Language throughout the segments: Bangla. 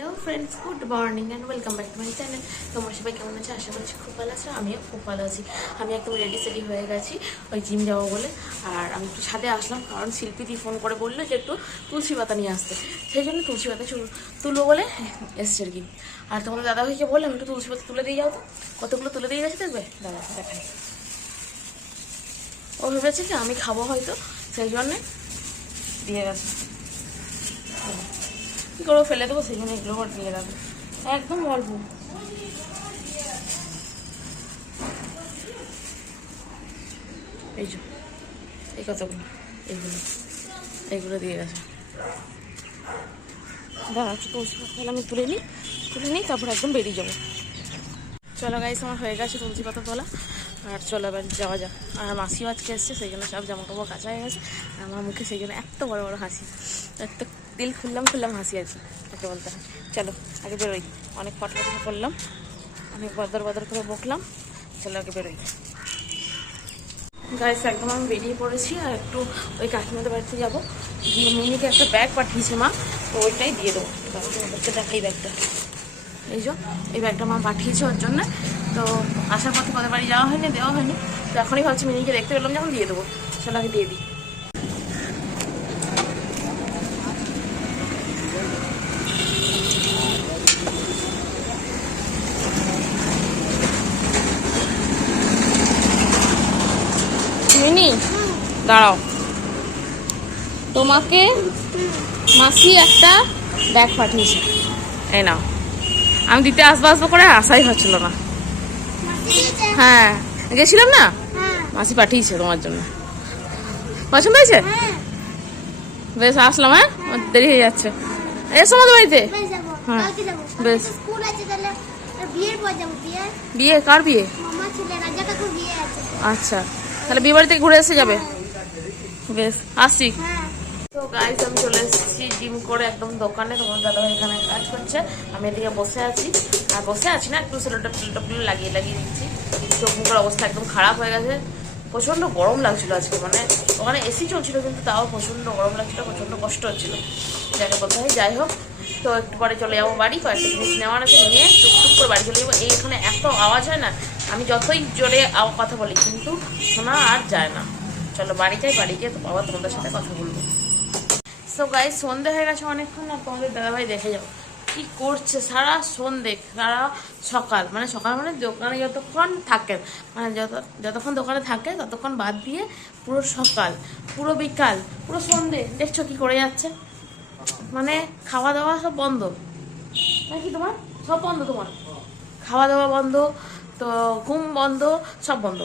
Hello friends good morning and welcome back to my channel তোমার সবাই কেমন আছে? আশা করছি খুব ভালো আছো, আমিও খুব ভালো আছি। আমি একদম রেডি সেডি হয়ে গেছি, ওই জিম যাব বলে। আর আমি একটু ছাদে আসলাম, কারণ শিল্পীদি ফোন করে বলল যে একটু তুলসী পাতা নিয়ে আসতে। সেই জন্য তুলসী পাতা তুলবো বলে এসছে আর কি। আর তোমাদের দাদাভাইকে বললাম, একটু তুলসী পাতা তুলে দিয়ে যাও তো। কতগুলো তুলে দিয়ে গেছে দেখবে? দাদা দেখাই ও ভেবেছে কি আমি খাব হয়তো, সেই জন্যে দিয়ে গেছে। কী করব ফেলে দেবো সেই জন্য এগুলো আবার দিয়ে রাখব একদম অল্প। এই যে, এই কতগুলো? এইগুলো এইগুলো দিয়ে গেছে। দাঁড়া, একটু তুলসী আমি তুলে নিই তুলে নিই, তারপর একদম বেরিয়ে যাব। চলো গাইস আমার হয়ে গেছে তুলসী পাতা তোলা। আর চলো এবার যাওয়া যাক। আর মাসিও আজকে এসছে, সেই জন্য সব জামা কাপড় কাঁচা হয়ে গেছে। আর আমার মুখে সেই জন্য এত বড় বড় হাসি। এত দিল খুললাম খুললাম, হাসি আর কি তাকে বলতে হয়। চলো, আগে বেরোই। অনেক ফটো ফটো করলাম অনেক বদর বদর করে বকলাম, চলো আগে বেরোই। গাইস একদম আমি বেরিয়ে পড়েছি আর একটু ওই কাকিমাদের বাড়িতে যাব। গিয়ে মিনিকে একটা ব্যাগ পাঠিয়েছে মা, তো ওইটাই দিয়ে দেবো। এবার তোমাদেরকে দেখাই ব্যাগটা এই যে, এই ব্যাগটা মা পাঠিয়েছে ওর জন্য। তো আসার পথে কত বাড়ি যাওয়া হয়নি, দেওয়া হয়নি। তো এখনই ভাবছি মিনিকে দেখতে পেলাম, যখন দিয়ে দেবো। চলো আগে দিয়ে দিই মিনি দাঁড়াও। তোমাকে মাসি একটা ব্যাগ পাঠিয়েছে। এই নাও। আমি দিতে আসব আসব করে আসাই হচ্ছিল না। হ্যাঁ গেছিলাম না? মাসি পাঠিয়েছে তোমার জন্য। পছন্দ হয়েছে? বেশ আসলাম হ্যাঁ? দেরি হয়ে যাচ্ছে। এসো আমাদের বাড়িতে। হ্যাঁ, বেশ। বিয়ে? কার বিয়ে? আচ্ছা তাহলে বিয়ে বাড়ি থেকে ঘুরে এসে যাবে। বেশ হ্যাঁ। তো গাইজ আমি চলে এসেছি জিম করে একদম দোকানে। তোমার দাদাভাই এখানে কাজ করছে। আমি এদিকে বসে আছি। আর বসে আছি না একটু সেলোটা লাগিয়ে লাগিয়ে দিচ্ছি। চোখ মুখের অবস্থা একদম খারাপ হয়ে গেছে। প্রচণ্ড গরম লাগছিল আজকে। মানে ওখানে এসি চলছিল কিন্তু তাও প্রচণ্ড গরম লাগছিল প্রচণ্ড কষ্ট হচ্ছিল। যাকে বলতে হয় যাই হোক। তো একটু পরে চলে যাব বাড়ি। কয়েকটা জিনিস নেওয়ার আছে নিয়ে টুকটুক করে বাড়ি চলে যাব। এই এখানে এত আওয়াজ হয় না। আমি যতই জোরে কথা বলি কিন্তু শোনা আর যায় না। চলো বাড়ি যাই, বাড়ি গিয়ে তো বাবা তোমাদের সাথে কথা বলব। সো গাইজ সন্ধে হয়ে গেছে অনেকক্ষণ আর তোমাদের দাদাভাই দেখে যাও কি করছে? সারা সন্ধে, সারা সকাল মানে সকাল মানে দোকানে যতক্ষণ থাকে মানে যত, যতক্ষণ দোকানে থাকে, ততক্ষণ বাদ দিয়ে পুরো সকাল, পুরো বিকাল, পুরো সন্ধে। দেখছ কি করে যাচ্ছে? মানে খাওয়া দাওয়া সব বন্ধ। নাকি তোমার? সব বন্ধ তোমার? খাওয়া দাওয়া বন্ধ, তো ঘুম বন্ধ, সব বন্ধ।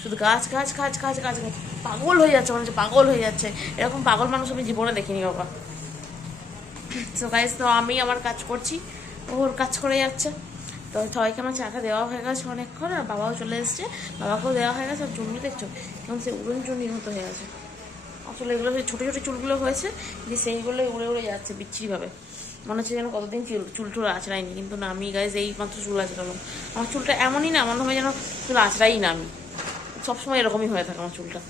শুধু গাছ গাছ গাছ গাছ গাছ গাছ। পাগল হয়ে যাচ্ছে মনে হচ্ছে পাগল হয়ে যাচ্ছে। এরকম পাগল মানুষ আমি জীবনে দেখিনি বাবা। তো গাইজ তো আমি আমার কাজ করছি, ওর কাজ করে যাচ্ছে। তো সবাইকে আমার চাটা দেওয়া হয়ে গেছে অনেকক্ষণ, আর বাবাও চলে এসছে। বাবাকেও দেওয়া হয়ে গেছে, আর চুলগুলো দেখছ, কেমন সে উড়ন চুনির মতো হয়ে গেছে আসলে এগুলো সেই ছোটো ছোটো চুলগুলো হয়েছে, যে সেইগুলো উড়ে উড়ে যাচ্ছে বিচ্ছিরিভাবে। মনে হচ্ছে যেন কতদিন চুল চুল টুল আঁচড়াইনি কিন্তু না, আমি গাইজ এই মাত্র চুল আঁচড়ালাম আমার চুলটা এমনই না এমন হবে যেন চুল আঁচড়াই না আমি। সবসময় এরকমই হয়ে থাকে আমার চুলটা।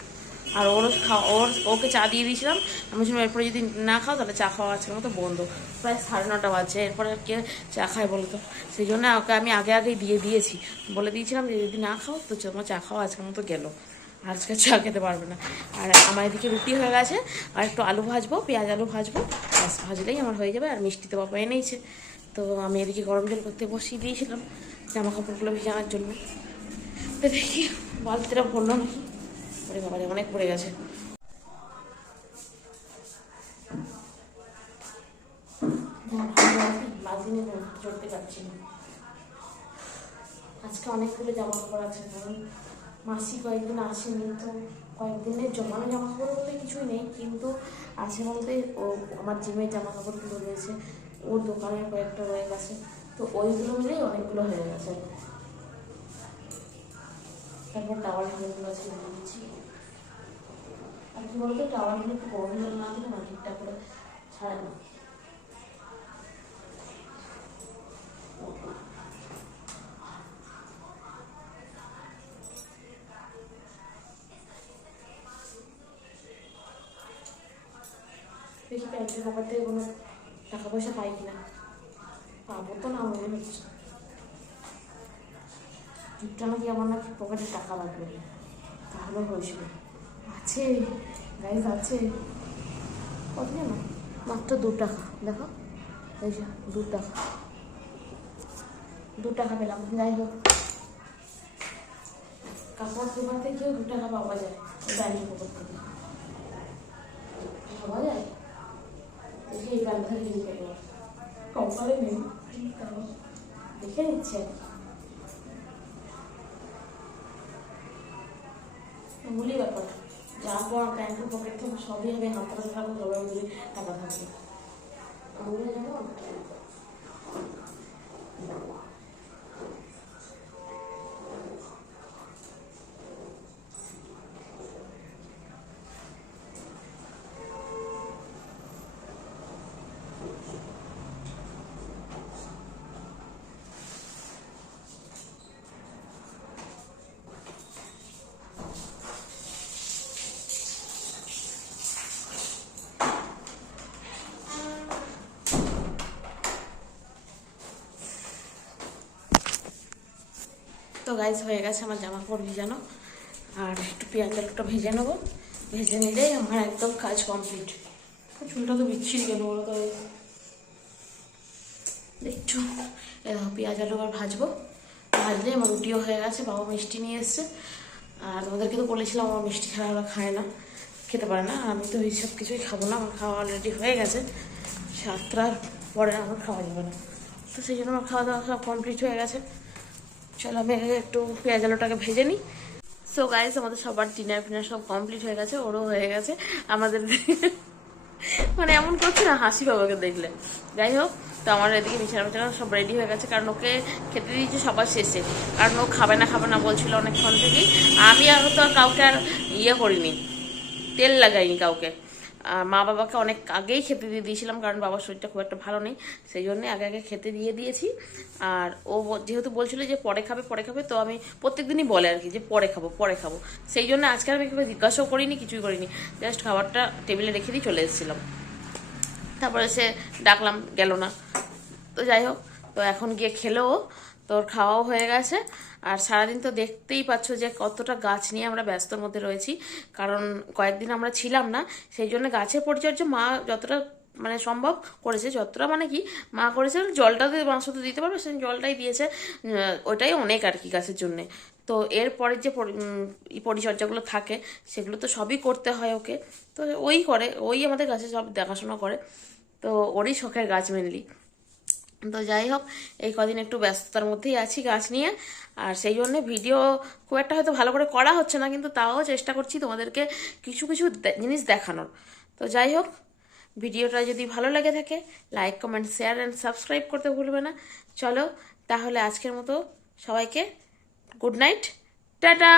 আর ওর খাওয়া ওর ওকে চা দিয়ে দিয়েছিলাম। আমি বলছিলাম, এরপরে যদি না খাও, তাহলে চা খাওয়া আজকের মতো বন্ধ। প্রায় সাড়ে নটা বাজছে। এরপরে কে চা খায় বলতো? সেই জন্য ওকে আমি আগে আগেই দিয়ে দিয়েছি। বলে দিয়েছিলাম যে, যদি না খাও, তো তোমার চা খাওয়া আজকের মতো গেল। আজকে চা খেতে পারবে না। আর আমার এদিকে রুটি হয়ে গেছে। আর একটু আলু ভাজবো, পেঁয়াজ আলু ভাজবো। ব্যাস, ভাজলেই আমার হয়ে যাবে। আর মিষ্টি তো বাবা এনেইছে তো আমি এদিকে গরম জল করতে বসিয়ে দিয়েছিলাম। জামা কাপড়গুলো ভিজানোর জন্য। তো দেখি, বালতিটা ভরলো নাকি ওরে বাবারে, অনেক পড়ে গেছে। বালতি চড়তে পারছি না। আজকে অনেকগুলো জামা কাপড় আছে, কারণ মাসি কয়েকদিন আসেনি, তো কয়েকদিনের জমানো জামা কাপড় বলতে কিছুই নেই, কিন্তু আছে বলতে ও, আমার জিমের জামা কাপড়গুলো রয়েছে, ওর দোকানের কয়েকটা রয়ে গেছে, তো ওইগুলো মিলেই অনেকগুলো হয়ে গেছে। তারপর টাওয়ারগুলো আছে দিচ্ছি জল না ঠিকঠাক করে কোনো টাকা পয়সা পাই কিনা। পাবো তো না, মনে হচ্ছে। নাকি আমার নাকি পকেটে টাকা লাগবে। তাহলে হয়েছিল। আছে। গাইজ আছে। কত জানো মাত্র দু টাকা। দেখো। এই যে, দু টাকা। দু টাকা পেলাম। যাই হোক। কাপড় দোকান থেকেও দু টাকা পাওয়া যায়। ডাইনিং পকেট থেকে পাওয়া যায়? দেখি এই কিনতে কপালে নেই। দেখে নিচ্ছে। মূলই ব্যাপার। যা পর পকেট থেকে সবই হবে হাতে থাকব সবাই মিলে টাকা থাকবে আমরা যেমন তো গাইজ হয়ে গেছে আমার জামা কাপড় ভিজানো। আর একটু পেঁয়াজ আলুটা ভেজে নেব। ভেজে নিলেই আমার একদম কাজ কমপ্লিট চুলটা তো বিচ্ছিরি কেন তো একটু, এ, পেঁয়াজ আলু আবার ভাজবো। ভাজলে আমার রুটিও হয়ে গেছে, বাবা মিষ্টি নিয়ে এসছে। আর তোমাদেরকে তো বলেছিলাম আমার মিষ্টি ছাড়া ওরা খায় না, খেতে পারে না। আমি তো এই সব কিছুই খাব না, আমার খাওয়া অলরেডি হয়ে গেছে। সাতটার পরে আমার খাওয়া যাবে না। তো সেই জন্য আমার খাওয়া দাওয়া সব কমপ্লিট হয়ে গেছে। চলো, আমি একটু পেঁয়াজ আলুটাকে ভেজে নিই। সো গাইস আমাদের সবার ডিনার ফিনার সব কমপ্লিট হয়ে গেছে, ওরও হয়ে গেছে। আমাদের মানে এমন করছে না, হাসি বাবাকে দেখলে। যাই হোক, তো আমার এদিকে বিছানা বিছানা সব রেডি হয়ে গেছে, কারণ ওকে খেতে দিয়েছে সবার শেষে। কারণ ও খাবে না খাবে না বলছিল অনেকক্ষণ থেকেই। আমি আর তো কাউকে আর ইয়ে করিনি, তেল লাগাইনি কাউকে। মা বাবাকে অনেক আগেই খেতে দিয়ে দিয়েছিলাম কারণ বাবার শরীরটা খুব একটা ভালো নেই সেই জন্য আগে আগে খেতে দিয়ে দিয়েছি। আর ও যেহেতু বলছিল যে পরে খাবে পরে খাবে তো আমি প্রত্যেকদিনই বলে আর কি যে পরে খাব পরে খাব। সেই জন্য আজকে আমি কেউ জিজ্ঞাসাও করিনি কিছুই করিনি জাস্ট খাবারটা টেবিলে রেখে দিয়ে চলে এসেছিলাম। তারপরে সে ডাকলাম গেল না। তো যাই হোক তো এখন গিয়ে খেলো ও, তোর খাওয়াও হয়ে গেছে আর সারাদিন তো দেখতেই পাচ্ছ যে কতটা গাছ নিয়ে আমরা ব্যস্তর মধ্যে রয়েছি। কারণ কয়েকদিন আমরা ছিলাম না, সেই জন্য গাছের পরিচর্যা মা যতটা মানে সম্ভব করেছে, যতটা মানে কি মা করেছে জলটা মাংস তো দিতে পারবে, সেই জলটাই দিয়েছে। ওটাই অনেক আর কি গাছের জন্যে। তো এরপরের যে পরিচর্যাগুলো থাকে, সেগুলো তো সবই করতে হয় ওকে। তো ওই করে, ওই আমাদের গাছে সব দেখাশোনা করে। তো ওরই শখের গাছ মেনলি তো যাই হোক, এই কদিন একটু ব্যস্ততার মধ্যেই আছি গাছ নিয়ে। আর সেই জন্য ভিডিও খুব একটা হয়তো ভালো করে করা হচ্ছে না, কিন্তু তাও চেষ্টা করছি তোমাদেরকে কিছু কিছু জিনিস দেখানোর। তো যাই হোক ভিডিওটা যদি ভালো লেগে থাকে like comment share and subscribe করতে ভুলবে না। চলো, তাহলে আজকের মতো সবাইকে গুড নাইট টাটা!